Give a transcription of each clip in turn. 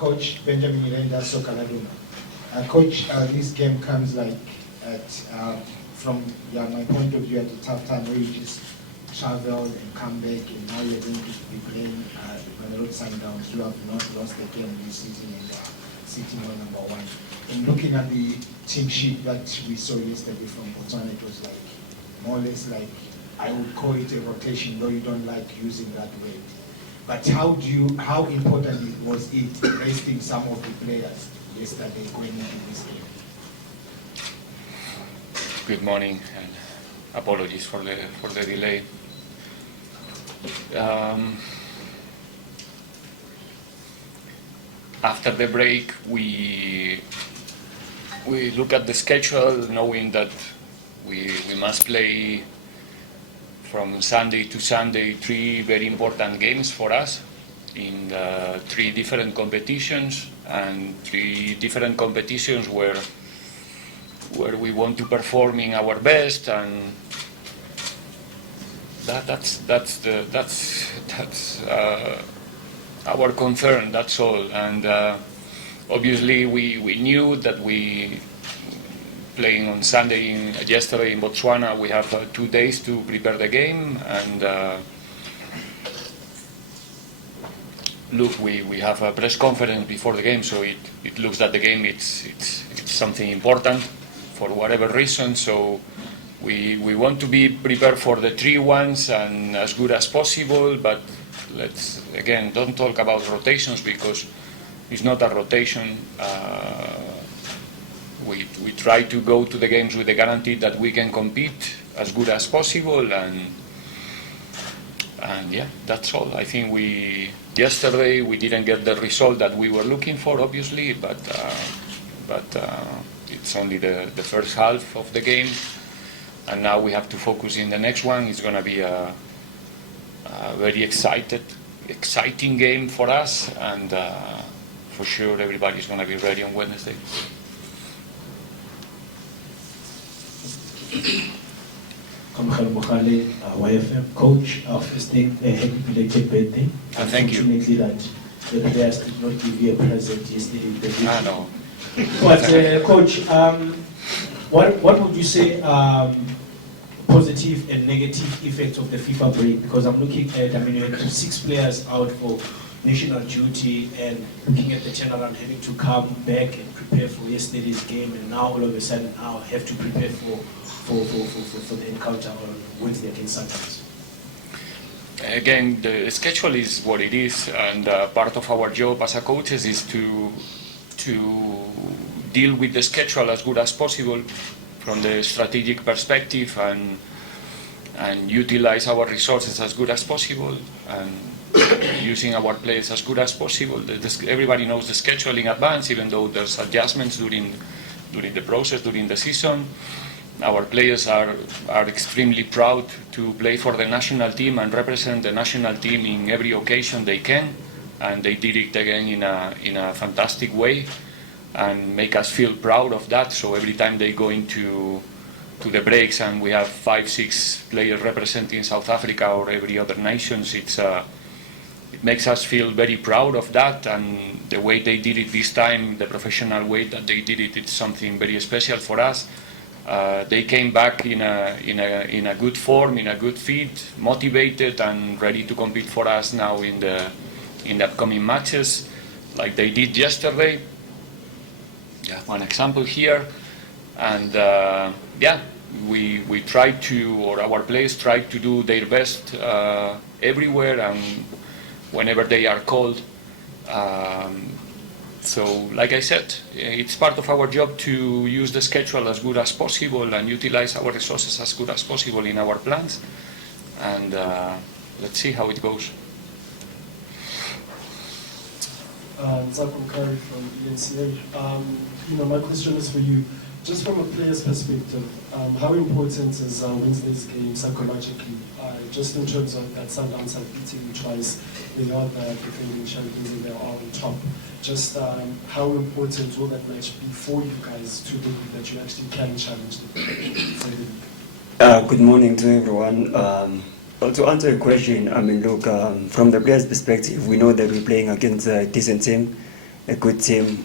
Coach Benjamin Irenda Sokaladuma. Coach, this game comes like at, from my point of view, at a tough time where you just travel and come back, and now you're going to be playing Mamelodi Sundowns. You have not lost the game this season and sitting on #1. And looking at the team sheet that we saw yesterday from Botswana, it was like more or less like, I would call it a rotation, though you don't like using that word. But how important was it resting some of the players yesterday going into this game? Good morning, and apologies for the delay. After the break, we look at the schedule, knowing that we must play from Sunday to Sunday 3 very important games for us in 3 different competitions, and 3 different competitions where we want to perform in our best, and that's our concern. That's all. And obviously we knew that we playing on Sunday yesterday in Botswana, we have 2 days to prepare the game, and look, we have a press conference before the game, so it looks that the game it's something important for whatever reason. So we want to be prepared for the 3 ones and as good as possible, but let's again don't talk about rotations, because it's not a rotation. We try to go to the games with the guarantee that we can compete as good as possible, and yeah, that's all. I think yesterday we didn't get the result that we were looking for, obviously, but it's only the first half of the game, and now we have to focus in the next one. It's going to be a very exciting game for us, and for sure everybody's going to be ready on Wednesday. YFM coach, first thing, happy belated birthday. Thank you. Unfortunately, that the players did not give you a present yesterday. No. But coach, what would you say positive and negative effects of the FIFA break? Because I'm looking at, you had 6 players out for national duty, and looking at the turnaround, having to come back and prepare for yesterday's game, and now all of a sudden now have to prepare for the encounter on Wednesday against Sundowns. Again, the schedule is what it is, and part of our job as a coaches is to deal with the schedule as good as possible from the strategic perspective, and utilize our resources as good as possible, and using our players as good as possible. Everybody knows the schedule in advance, even though there's adjustments during the process, during the season. Our players are extremely proud to play for the national team and represent the national team in every occasion they can, and they did it again in a fantastic way, and make us feel proud of that. So every time they go into the breaks and we have 5-6 players representing South Africa or every other nation, it makes us feel very proud of that, and the way they did it this time, the professional way that they did it, it's something very special for us. They came back in a good form, in a good fit, motivated and ready to compete for us now in the upcoming matches, like they did yesterday. Yeah, one example here, and yeah, we try to, or our players try to do their best everywhere and whenever they are called. So, like I said, it's part of our job to use the schedule as good as possible and utilize our resources as good as possible in our plans. And let's see how it goes. Zakon from ENCA. My question is for you. Just from a player's perspective, how important is Wednesday's game psychologically? Just in terms of that Sundowns have beaten you twice, they are the defending champions and they are on top. Just how important will that match be for you guys to believe that you actually can challenge them? Good morning to everyone. To answer your question, look, from the players' perspective, we know that we're playing against a decent team, a good team.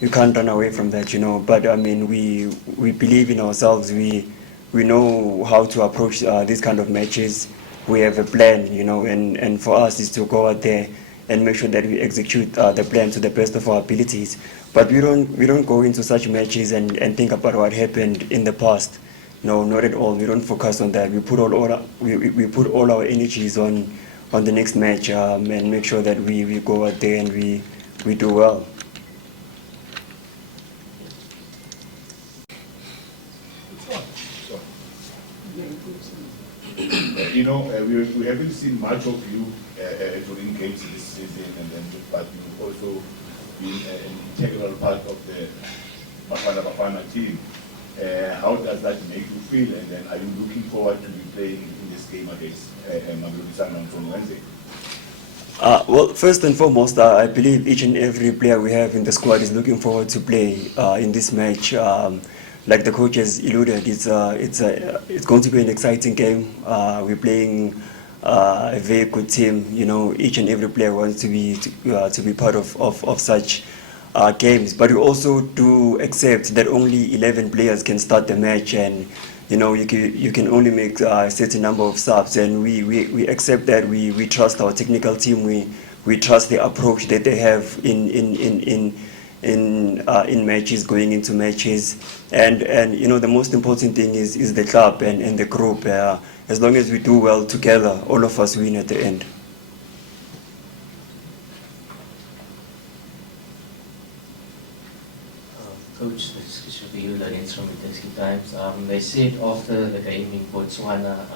You can't run away from that, you know. But I mean, we believe in ourselves. We know how to approach these kind of matches. We have a plan, you know, and for us is to go out there and make sure that we execute the plan to the best of our abilities. But we don't go into such matches and think about what happened in the past. No, not at all. We don't focus on that. We put we put all our energies on the next match and make sure that we go out there and we do well. You know, we haven't seen much of you during games this season, but you've also been an integral part of the Bafana team. How does that make you feel? And then, are you looking forward to be playing in this game against Mamelodi Sundowns on Wednesday? Well, first and foremost, I believe each and every player we have in the squad is looking forward to play in this match. Like the coach has alluded, it's going to be an exciting game. We're playing a very good team. You know, each and every player wants to be part of such games. But we also do accept that only 11 players can start the match, and you know you can only make a certain number of subs. And we accept that. We trust our technical team. We trust the approach that they have in matches, going into matches, and you know the most important thing is the club and the group. As long as we do well together, all of us win at the end. Coach, this should be you, Lorenz from the Times. They said after the game in Botswana,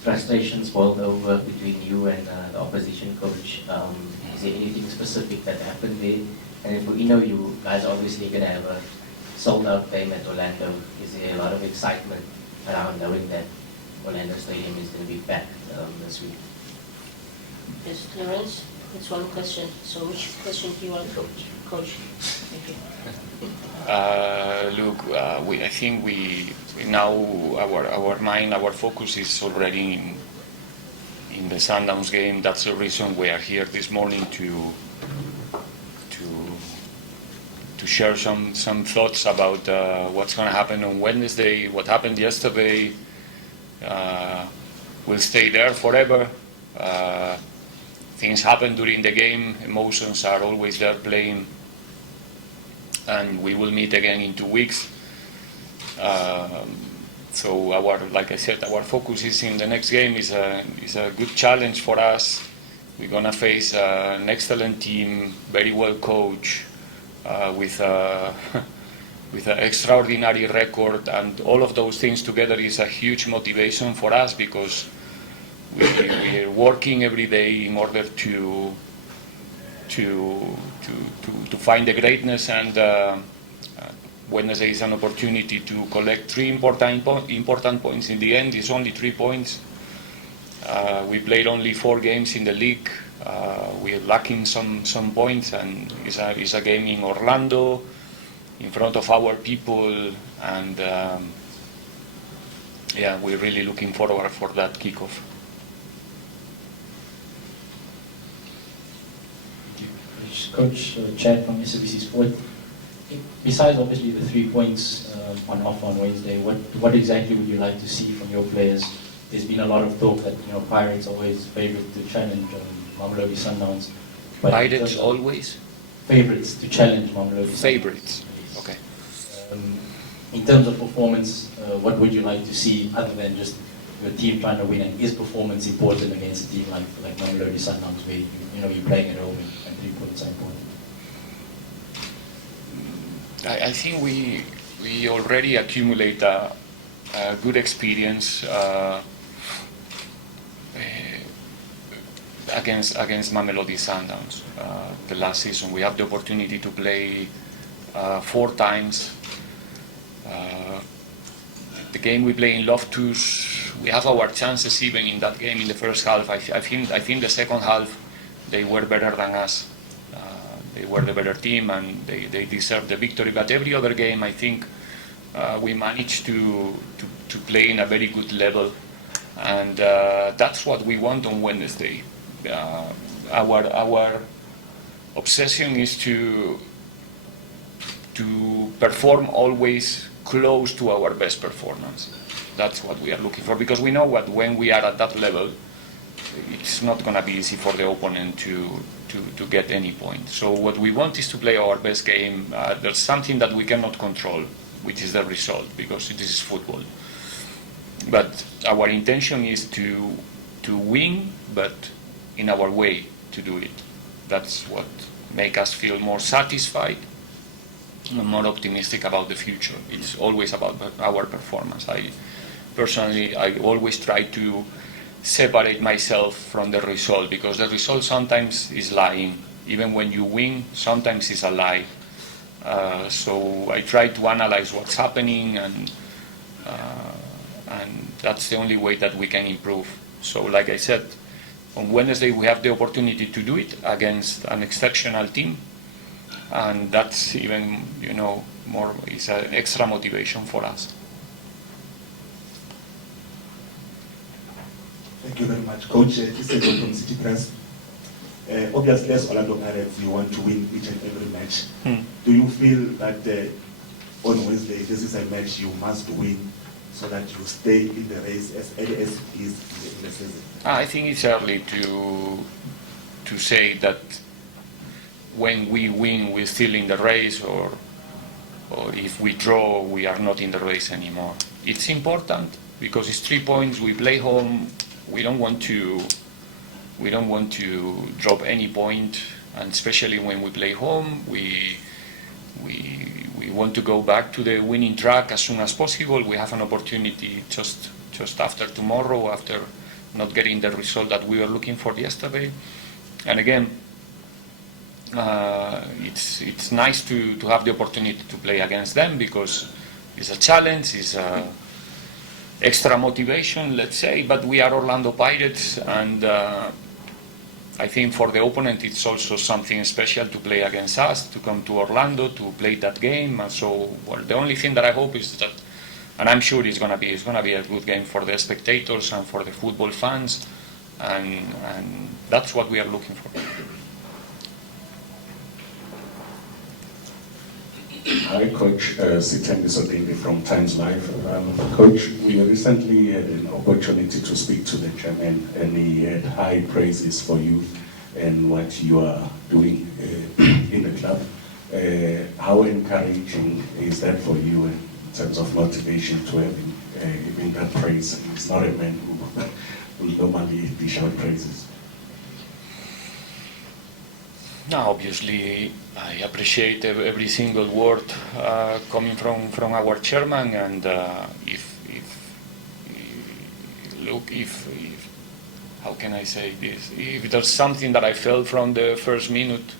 frustrations boiled over between you and the opposition coach. Is there anything specific that happened there? And for you guys are obviously going to have a sold-out game at Orlando. Is there a lot of excitement around knowing that Orlando Stadium is going to be packed this week? Yes, Lorenz, it's one question. So which question do you want, Coach? Thank you. Look, I think we now our mind, our focus is already in the Sundowns game. That's the reason we are here this morning to share some thoughts about what's going to happen on Wednesday. What happened yesterday will stay there forever. Things happen during the game. Emotions are always there playing. And we will meet again in 2 weeks. So like I said, our focus is in the next game. Is a good challenge for us. We're gonna face an excellent team, very well coached, with an extraordinary record, and all of those things together is a huge motivation for us because we are working every day in order to find the greatness, and Wednesday is an opportunity to collect 3 important points. In the end, it's only 3 points. We played only 4 games in the league. We're lacking some points, and it's a game in Orlando, in front of our people, and yeah, we're really looking forward for that kickoff. Coach Chad from SABC Sport. Besides obviously the 3 points on offer on Wednesday, what exactly would you like to see from your players? There's been a lot of talk that Pirates always favourite to challenge Mamelodi Sundowns. Pirates always? Favourites to challenge Mamelodi Sundowns. Favourites, okay. In terms of performance, what would you like to see other than just your team trying to win? And is performance important against a team like Mamelodi Sundowns, where you're playing at home and 3 points are important? I think we already accumulate a good experience against Mamelodi Sundowns. The last season we have the opportunity to play 4 times. The game we play in Loftus, we have our chances even in that game in the first half. I think the second half they were better than us. They were the better team and they deserved the victory. But every other game, I think we managed to play in a very good level, and obsession is to perform always close to our best performance. That's what we are looking for, because we know that when we are at that level, it's not going to be easy for the opponent to get any point. So what we want is to play our best game. There's something that we cannot control, which is the result, because this is football. But our intention is to win, but in our way to do it. That's what makes us feel more satisfied and more optimistic about the future. It's always about our performance. I always try to separate myself from the result, because the result sometimes is lying. Even when you win, sometimes it's a lie. So I try to analyze what's happening, and that's the only way that we can improve. So like I said, on Wednesday we have the opportunity to do it against an exceptional team, and that's even, more, is an extra motivation for us. Thank you very much, Coach. This is from City Press. Obviously, as Orlando Pirates, you want to win each and every match. Do you feel that on Wednesday, this is a match you must win so that you stay in the race as early as it is in the season? I think it's early to say that when we win, we're still in the race, or if we draw, we are not in the race anymore. It's important because it's 3 points. We play home. We don't want to drop any point, and especially when we play home, we want to go back to the winning track as soon as possible. We have an opportunity just after tomorrow, after not getting the result that we were looking for yesterday. And again, it's nice to have the opportunity to play against them, because it's a challenge, it's extra motivation, let's say. But we are Orlando Pirates, and I think for the opponent it's also something special to play against us, to come to Orlando to play that game. And so, the only thing that I hope is that, and I'm sure it's gonna be a good game for the spectators and for the football fans, and that's what we are looking for. Hi, Coach. Sithen Bisodindi from Times Live. Coach, we recently had an opportunity to speak to the chairman, and he had high praises for you and what you are doing in the club. How encouraging is that for you in terms of motivation to having that praise? He's not a man who will normally dish out praises. Now, obviously, I appreciate every single word coming from our chairman, and if how can I say this? If there's something that I felt from the first minute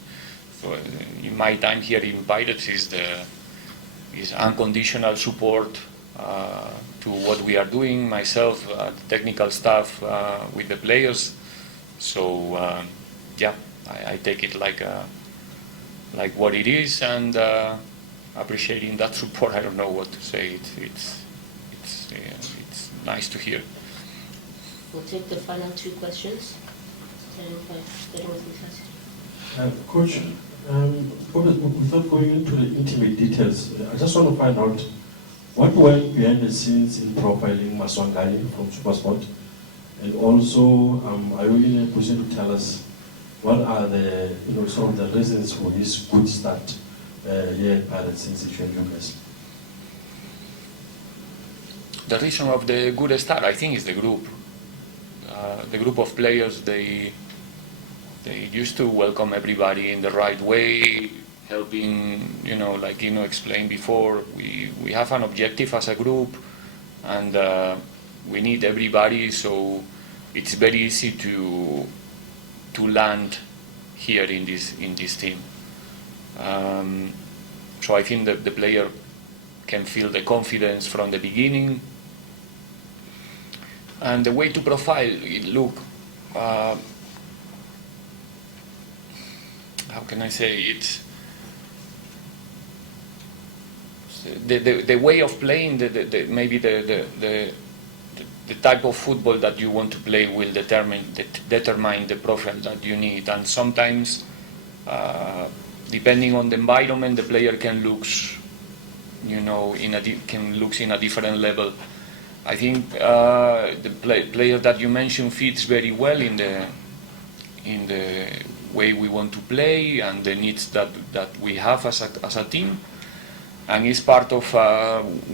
in my time here in Pirates, is unconditional support to what we are doing, myself, the technical staff, with the players. So yeah. I take it like what it is, and appreciating that support. I don't know what to say. It's nice to hear. We'll take the final 2 questions. Starting with Mr. Coach, without going into the intimate details, I just want to find out what went behind the scenes in profiling Maswangai from SuperSport, and also are you in a position to tell us what are the some of the reasons for this good start here at Pirates since you joined Lucas? The reason of the good start, I think, is the group. The group of players, they used to welcome everybody in the right way, helping, like explained before, we have an objective as a group, and we need everybody, so it's very easy to land here in this team. So I think that the player can feel the confidence from the beginning. And the way to profile it, look, how can I say, it's the way of playing, maybe the type of football that you want to play will determine the profile that you need. And sometimes Depending on the environment, the player can look, you know, can look in a different level. I think the player that you mentioned fits very well in the way we want to play and the needs that we have as a team, and is part of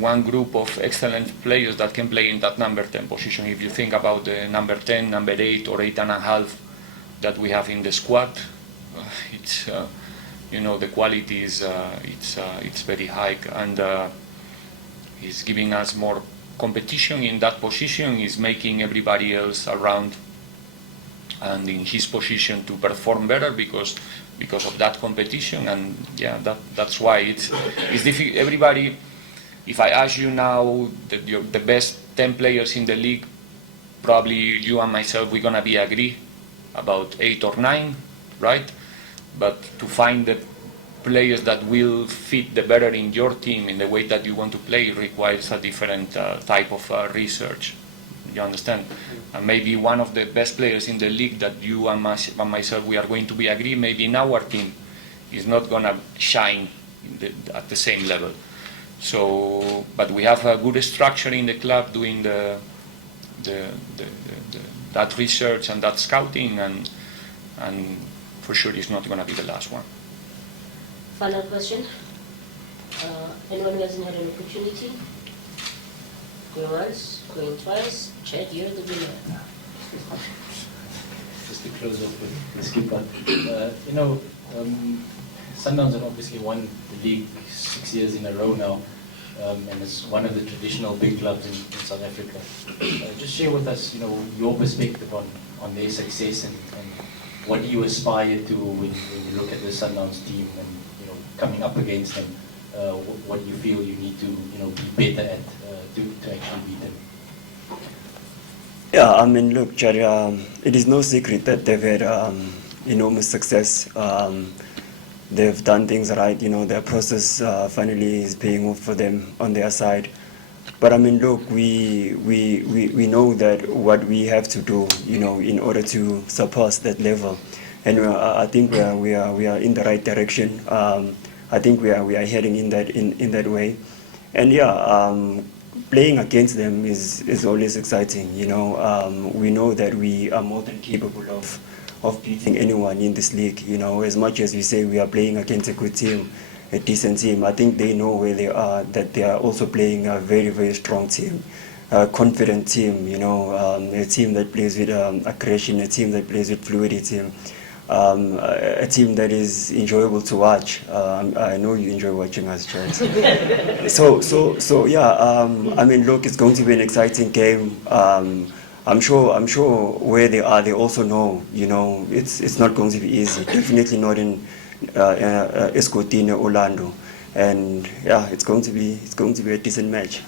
one group of excellent players that can play in that number 10 position. If you think about the number 10, number 8 or 8.5 that we have in the squad, it's you know, the quality is it's very high, and it's giving us more competition in that position, is making everybody else around and in his position to perform better because of that competition. And yeah, that's why it's difficult. Everybody, if I ask you now the best 10 players in the league, probably you and myself, we're gonna be agree about 8 or 9, right? But to find the players that will fit the better in your team in the way that you want to play requires a different type of research. You understand? And maybe one of the best players in the league that you and myself, we are going to be agree, maybe in our team is not going to shine at the same level. So, but we have a good structure in the club doing that research and that scouting, and for sure it's not going to be the last one. Final question. Anyone who hasn't had an opportunity? Going once, going twice. Chad, you're the winner. Just to close off with the skipper. You know, Sundowns have obviously won the league 6 years in a row now, and it's one of the traditional big clubs in South Africa. Just share with us, you know, your perspective on their success and what do you aspire to when you look at the Sundowns team and, you know, coming up against them. What you feel you need to, you know, be better at to actually beat them? Yeah, I mean, look, Chad, it is no secret that they've had enormous success. They've done things right, you know, their process finally is paying off for them on their side. But I mean, look, we know that what we have to do, you know, in order to surpass that level, and I think we are in the right direction. I think we are heading in that way, and yeah, playing against them is always exciting. You know, we know that we are more than capable of beating anyone in this league. You know, as much as we say we are playing against a good team, a decent team, I think they know where they are, that they are also playing a very, very strong team, a confident team. You know, a team that plays with aggression, a team that plays with fluidity. A team that is enjoyable to watch. I know you enjoy watching us, Chad. So yeah. I mean, look, it's going to be an exciting game. I'm sure where they are, they also know. You know, it's not going to be easy. Definitely not in Escotine, Orlando. And yeah, it's going to be a decent match.